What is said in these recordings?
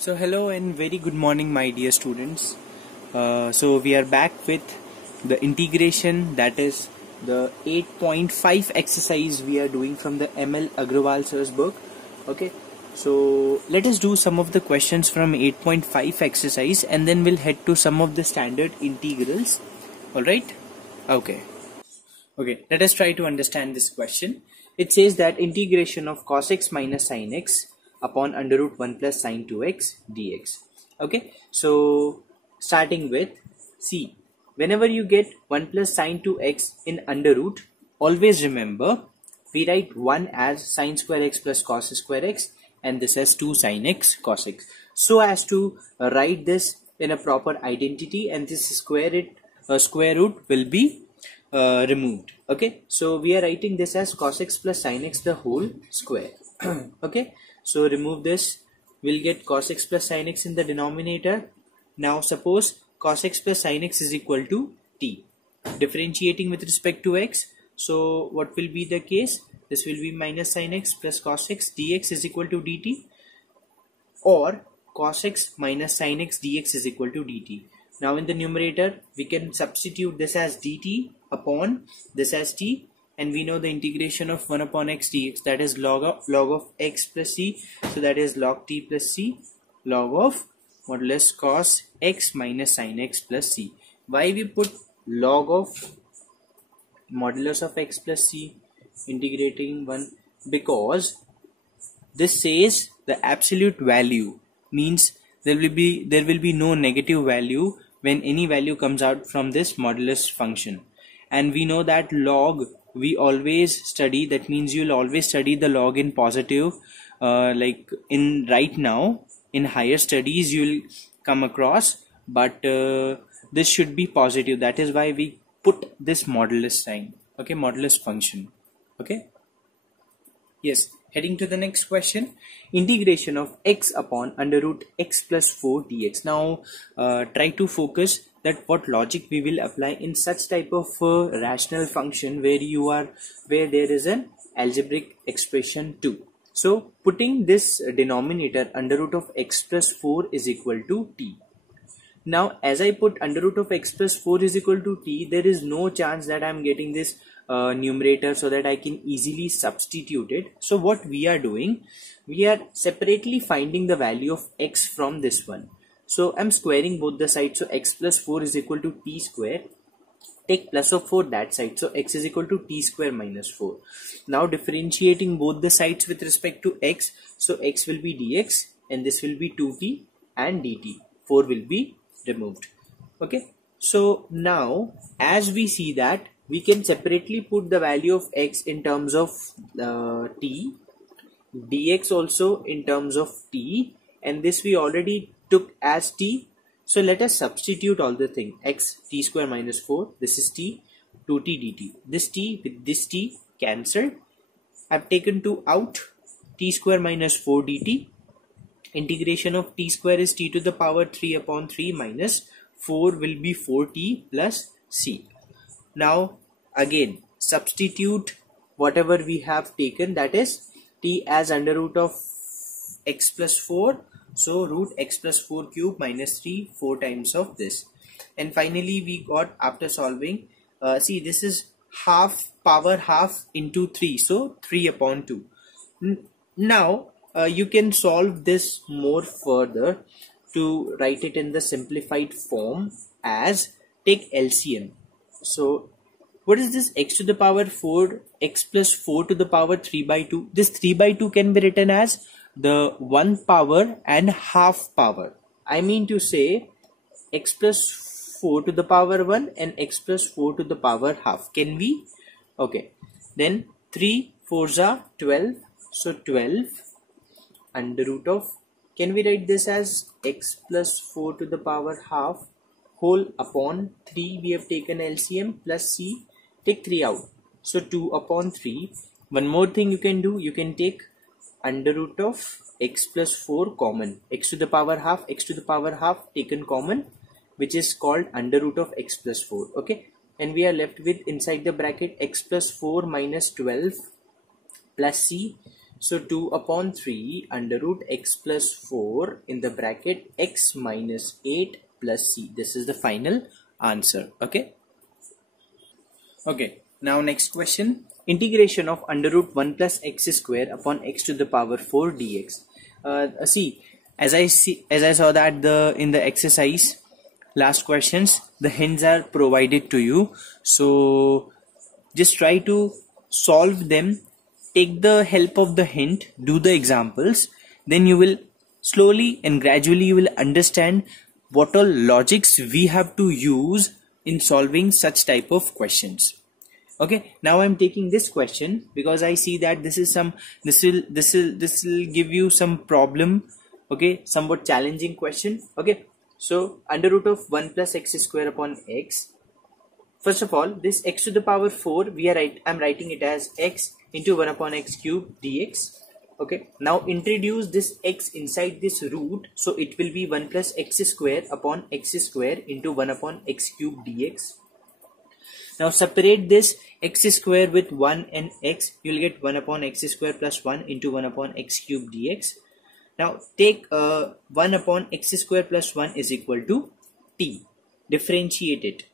So hello and very good morning my dear students. So we are back with the integration, that is the 8.5 exercise we are doing from the ML Agrawal sir's book. Okay, so let us do some of the questions from 8.5 exercise and then we'll head to some of the standard integrals. Alright, okay. Let us try to understand this question. It says that integration of cos x minus sin x upon under root 1 plus sin 2x dx. Okay, so starting with, see, whenever you get 1 plus sin 2x in under root, always remember we write 1 as sin square x plus cos square x and this as 2 sin x cos x, so as to write this in a proper identity, and this square root will be removed. Okay, so we are writing this as cos x plus sin x the whole square. Okay, so remove this, we'll get cos x plus sin x in the denominator. Now suppose cos x plus sin x is equal to t, differentiating with respect to x, so what will be the case? This will be minus sin x plus cos x dx is equal to dt, or cos x minus sin x dx is equal to dt. Now in the numerator we can substitute this as dt upon this as t, and we know the integration of 1 upon x dx, that is log of x plus c, so that is log t plus c, log of modulus cos x minus sin x plus c. Why we put log of modulus of x plus c integrating 1? Because this says the absolute value, means there will be no negative value when any value comes out from this modulus function. And we know that log we always study, that means you'll always study the log in positive, like in right now in higher studies you'll come across, but this should be positive, that is why we put this modulus sign. Okay, modulus function. Okay, yes, heading to the next question, integration of x upon under root x plus 4 dx. Now try to focus that what logic we will apply in such type of rational function where there is an algebraic expression too. So putting this denominator under root of x plus 4 is equal to t. Now as I put under root of x plus 4 is equal to t, there is no chance that I am getting this numerator so that I can easily substitute it. So what we are doing, we are separately finding the value of x from this one. So I'm squaring both the sides, so x plus 4 is equal to t square. Take plus of 4 that side, so x is equal to t square minus 4. Now differentiating both the sides with respect to x, so x will be dx and this will be 2t and dt. 4 will be removed. Okay, so now as we see that we can separately put the value of x in terms of t, dx also in terms of t, and this we already took as t. So let us substitute all the thing. X t square minus 4, this is t, 2t dt. This t with this t cancelled. I've taken 2 out, t square minus 4 dt. Integration of t square is t to the power 3 upon 3 minus 4 will be 4t plus c. Now again substitute whatever we have taken, that is t as under root of x plus 4, so root x plus 4 cube minus 3, 4 times of this, and finally we got, after solving, see this is half power half into 3, so 3 upon 2. Now you can solve this more further to write it in the simplified form as take LCM. So what is this? X to the power 4, x plus 4 to the power 3 by 2. This 3 by 2 can be written as the 1 power and half power. I mean to say x plus 4 to the power 1 and x plus 4 to the power half. Can we? Okay. Then 3 4s are 12. So 12 under root of, can we write this as x plus 4 to the power half whole upon 3, we have taken LCM, plus c, take 3 out, so 2 upon 3. One more thing you can do, you can take under root of x plus 4 common, x to the power half taken common, which is called under root of x plus 4. Okay, and we are left with inside the bracket x plus 4 minus 12 plus c, So 2 upon 3 under root x plus 4 in the bracket x minus 8 plus c. This is the final answer. Okay. Okay. Now next question. Integration of under root 1 plus x square upon x to the power 4 dx. See, as I saw that in the exercise last questions, the hints are provided to you. So just try to solve them. Take the help of the hint, do the examples, then you will slowly and gradually you will understand what all logics we have to use in solving such type of questions. Okay, now I'm taking this question because I see that this will give you some problem. Okay, somewhat challenging question. Okay, so under root of 1 plus x square upon x. First of all, this x to the power 4, I'm writing it as x into 1 upon x cube dx. Okay, now introduce this x inside this root, so it will be 1 plus x square upon x square into 1 upon x cube dx. Now separate this x square with 1 and x, you will get 1 upon x square plus 1 into 1 upon x cube dx. Now take 1 upon x square plus 1 is equal to t. Differentiate it.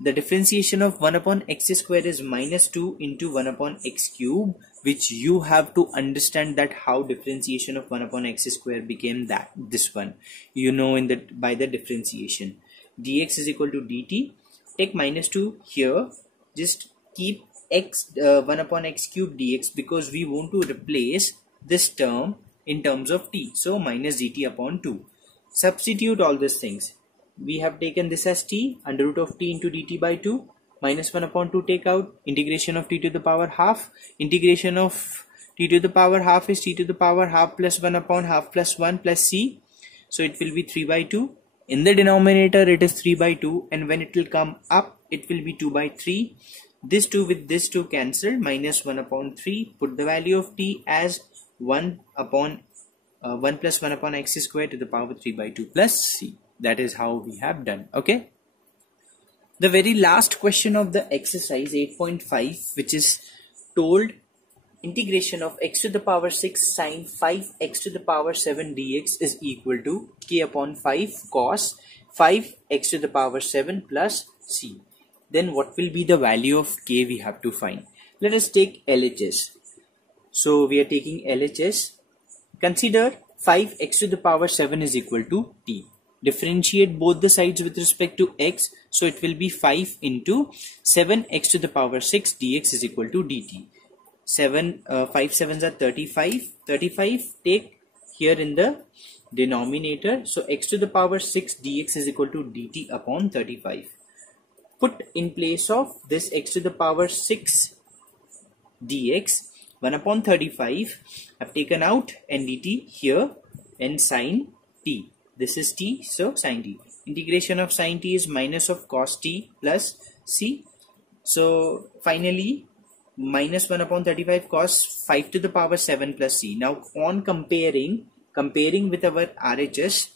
The differentiation of 1 upon x square is minus 2 into 1 upon x cube, which you have to understand that how differentiation of 1 upon x square became this one. You know by the differentiation. Dx is equal to dt. Take minus 2 here. Just keep x 1 upon x cube dx because we want to replace this term in terms of t. So minus dt upon 2. Substitute all these things. We have taken this as t, under root of t into dt by 2, minus 1 upon 2 take out, integration of t to the power half, integration of t to the power half is t to the power half plus 1 upon half plus 1 plus c, so it will be 3 by 2. In the denominator it is 3 by 2 and when it will come up it will be 2 by 3. This 2 with this 2 cancelled, minus 1 upon 3, put the value of t as 1 upon 1 plus 1 upon x square to the power 3 by 2 plus c. That is how we have done. Okay. The very last question of the exercise 8.5, which is told integration of x to the power 6 sine 5 x to the power 7 dx is equal to k upon 5 cos 5 x to the power 7 plus c. Then what will be the value of k we have to find? Let us take LHS. So we are taking LHS. Consider 5x to the power 7 is equal to t. Differentiate both the sides with respect to x, so it will be 5 into 7x to the power 6 dx is equal to dt. 5 sevens are 35. 35 take here in the denominator, so x to the power 6 dx is equal to dt upon 35. Put in place of this x to the power 6 dx, 1 upon 35 I've taken out and dt here and sine t. This is t, so sine t. Integration of sine t is minus of cos t plus c. So finally minus 1 upon 35 cos 5 to the power 7 plus c. Now on comparing with our RHS,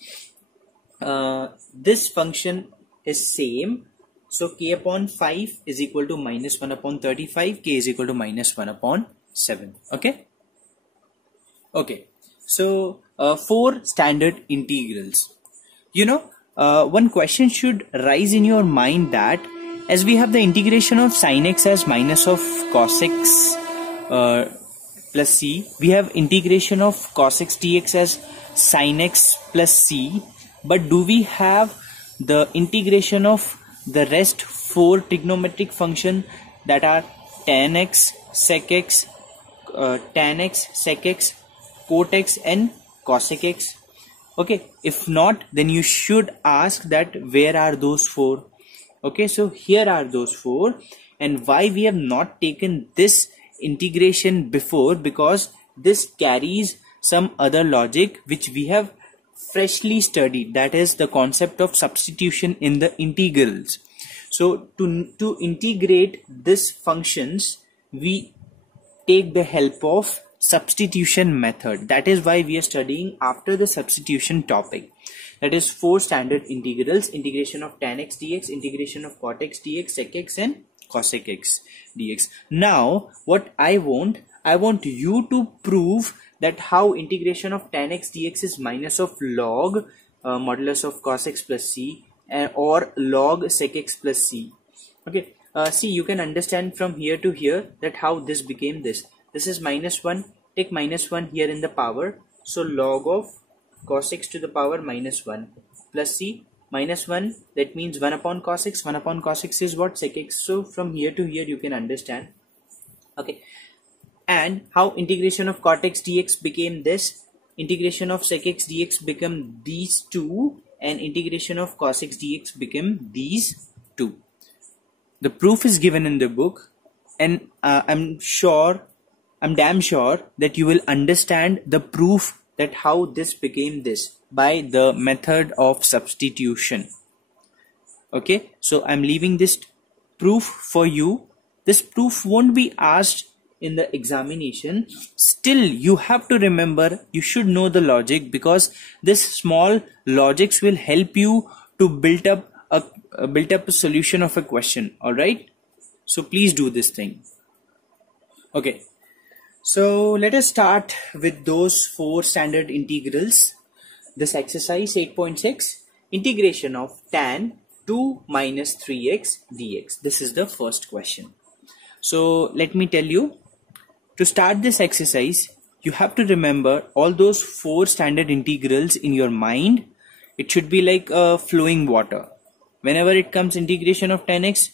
this function is same. So k upon 5 is equal to minus 1 upon 35, k is equal to minus 1 upon 7. Okay. Okay. So 4 standard integrals. One question should rise in your mind that as we have the integration of sin x as minus of cos x plus c, we have integration of cos x dx as sin x plus c, but do we have the integration of the rest 4 trigonometric function that are tan x, sec x, cot x and cosec x? Okay, if not, then you should ask that where are those 4? Okay, so here are those 4, and why we have not taken this integration before, because this carries some other logic which we have freshly studied, that is the concept of substitution in the integrals. So to integrate these functions, we take the help of substitution method. That is why we are studying after the substitution topic. That is 4 standard integrals: integration of tan x dx, integration of cot x dx, sec x and cosec x dx. Now what I want I want you to prove that how integration of tan x dx is minus of log modulus of cos x plus c or log sec x plus c. Okay, see, you can understand from here to here that how this became this. This is minus 1, take minus 1 here in the power, so log of cos x to the power minus 1 plus c minus 1, that means 1 upon cos x. 1 upon cos x is what? Sec x. So from here to here you can understand. Okay, and how integration of cot x dx became this. Integration of sec x dx become these two, and integration of cos x dx became these two. The proof is given in the book, and I'm damn sure that you will understand the proof that how this became this by the method of substitution. Okay, so I'm leaving this proof for you. This proof won't be asked in the examination. Still, you have to remember, you should know the logic, because this small logics will help you to build up a solution of a question. All right, so please do this thing. Okay, so let us start with those 4 standard integrals. This exercise 8.6, integration of tan 2 minus 3x dx. This is the first question. So let me tell you, to start this exercise, you have to remember all those 4 standard integrals in your mind. It should be like a flowing water. Whenever it comes integration of tan x,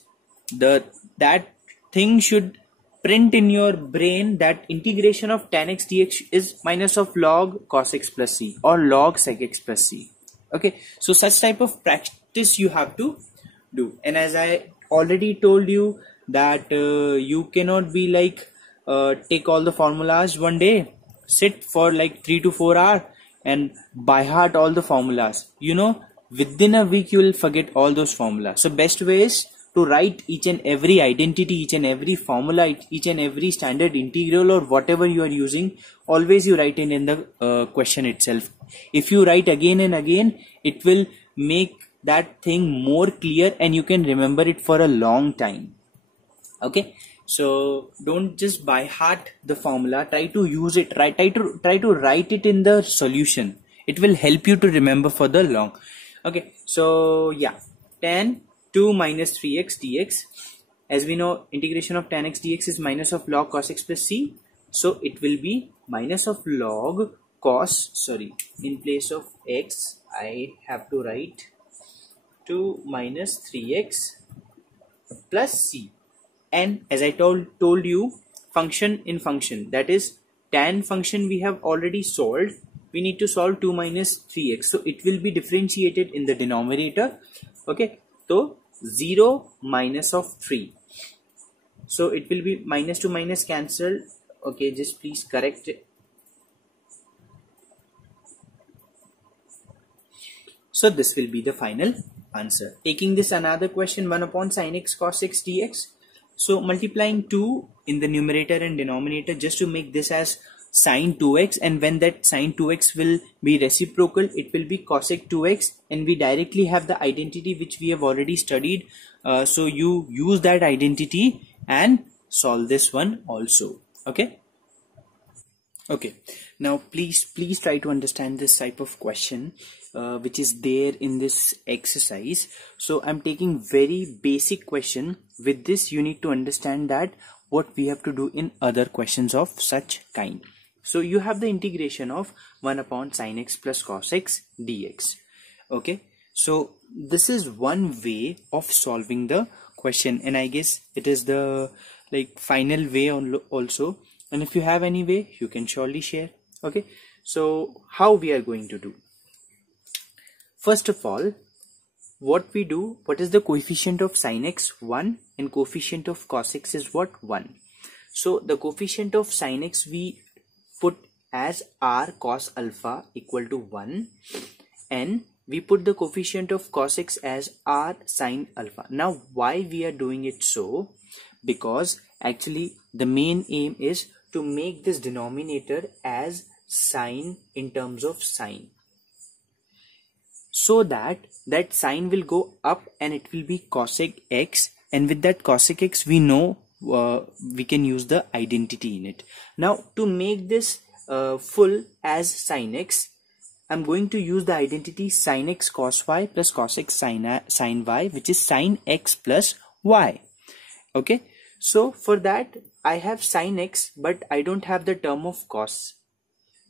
that thing should print in your brain that integration of tan x dx is minus of log cos x plus c or log sec x plus c. Okay, so such type of practice you have to do. And as I already told you that you cannot be like take all the formulas one day, sit for like 3 to 4 hours and by heart all the formulas. You know, within a week you will forget all those formulas. So best way is to write each and every identity, each and every formula, each and every standard integral or whatever you are using, always you write in the question itself. If you write again and again, it will make that thing more clear and you can remember it for a long time. Okay, so don't just by heart the formula, try to use it, try to write it in the solution. It will help you to remember for the long. Okay, so yeah, tan 2 minus 3x dx. As we know, integration of tan x dx is minus of log cos x plus c. So it will be minus of log cos, in place of x, I have to write 2 minus 3x plus c. And as I told you, function in function, that is tan function we have already solved. We need to solve 2 minus 3x. So it will be differentiated in the denominator. Okay, so 0 minus of 3. So it will be minus to minus cancelled. Okay, just please correct it. So this will be the final answer. Taking this another question, 1 upon sin x cos x dx. So multiplying 2 in the numerator and denominator just to make this as sin 2x, and when that sin 2x will be reciprocal, it will be cosec 2x, and we directly have the identity which we have already studied. So you use that identity and solve this one also. Okay. Okay, now please try to understand this type of question which is there in this exercise. So I'm taking very basic question. With this you need to understand that what we have to do in other questions of such kind. So you have the integration of 1 upon sin x plus cos x dx. Okay, so this is one way of solving the question, and I guess it is the like final way also. And if you have any way, you can surely share. Okay, so how we are going to do? First of all, what we do, what is the coefficient of sin x? 1, and coefficient of cos x is what? 1. So the coefficient of sin x we put as r cos alpha equal to 1, and we put the coefficient of cos x as r sin alpha. Now why we are doing it so? Because actually the main aim is to make this denominator as sine in terms of sine, so that sine will go up and it will be cosec x, and with that cosec x we know we can use the identity in it. Now to make this full as sin x, I'm going to use the identity sin x cos y plus cos x sin y, which is sin x plus y. Okay, so for that I have sin x, but I don't have the term of cos.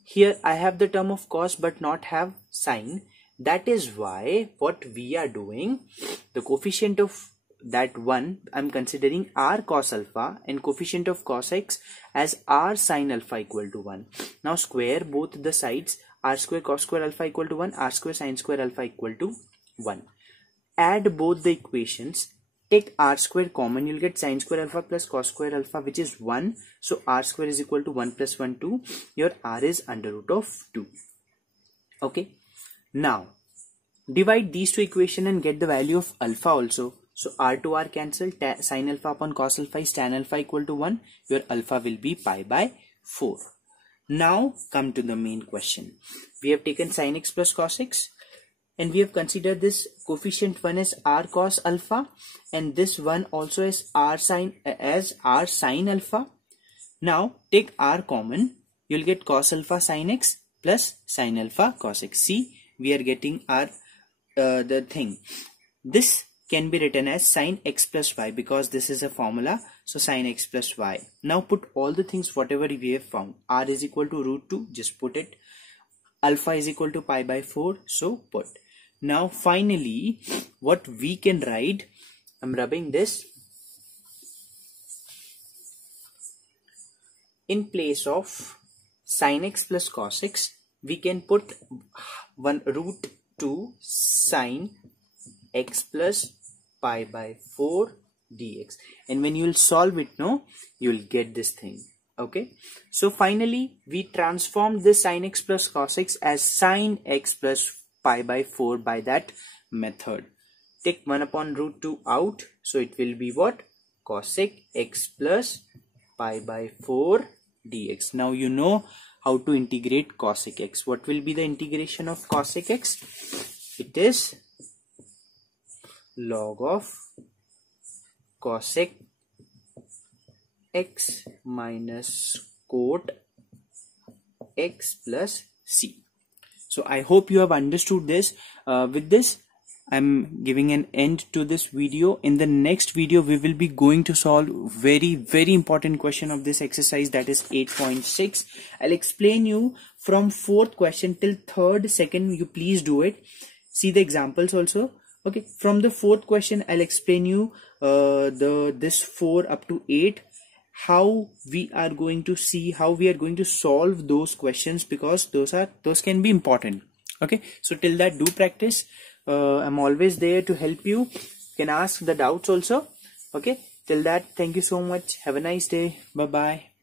Here I have the term of cos but not have sin. That is why what we are doing, the coefficient of that one I'm considering r cos alpha and coefficient of cos x as r sin alpha equal to 1. Now square both the sides, r square cos square alpha equal to 1, r square sin square alpha equal to 1. Add both the equations, take r square common, you'll get sin square alpha plus cos square alpha, which is 1. So r square is equal to 1 plus 1 2. Your r is under root of 2. Okay, now divide these two equations and get the value of alpha also. So r to r cancel, sin alpha upon cos alpha is tan alpha equal to 1. Your alpha will be pi by 4. Now come to the main question. We have taken sin x plus cos x and we have considered this coefficient one as r cos alpha and this one also as r sin alpha. Now take r common, you'll get cos alpha sin x plus sin alpha cos x. See, we are getting our the thing. This can be written as sin x plus y because this is a formula. So sin x plus y. Now put all the things whatever we have found. R is equal to root 2, just put it. Alpha is equal to pi by 4, so put. Now finally what we can write, I'm rubbing this. In place of sin x plus cos x, we can put one root 2 sin x plus pi by 4 dx, and when you will solve it, you will get this thing. Okay, so finally we transform this sin x plus cos x as sin x plus pi by 4 by that method. Take 1 upon root 2 out, so it will be what? Cosec x plus pi by 4 dx. Now you know how to integrate cosec x. What will be the integration of cosec x? It is log of cosec x minus cot x plus c. So I hope you have understood this. With this I'm giving an end to this video. In the next video we will be going to solve very important question of this exercise, that is 8.6. I'll explain you from 4th question till 3rd second. You please do it. See the examples also. Okay, from the 4th question I'll explain you this 4 up to 8, how we are going to see how we are going to solve those questions, because those can be important. Okay, so till that, do practice. I'm always there to help you. You can ask the doubts also. Okay, till that, thank you so much. Have a nice day. Bye bye.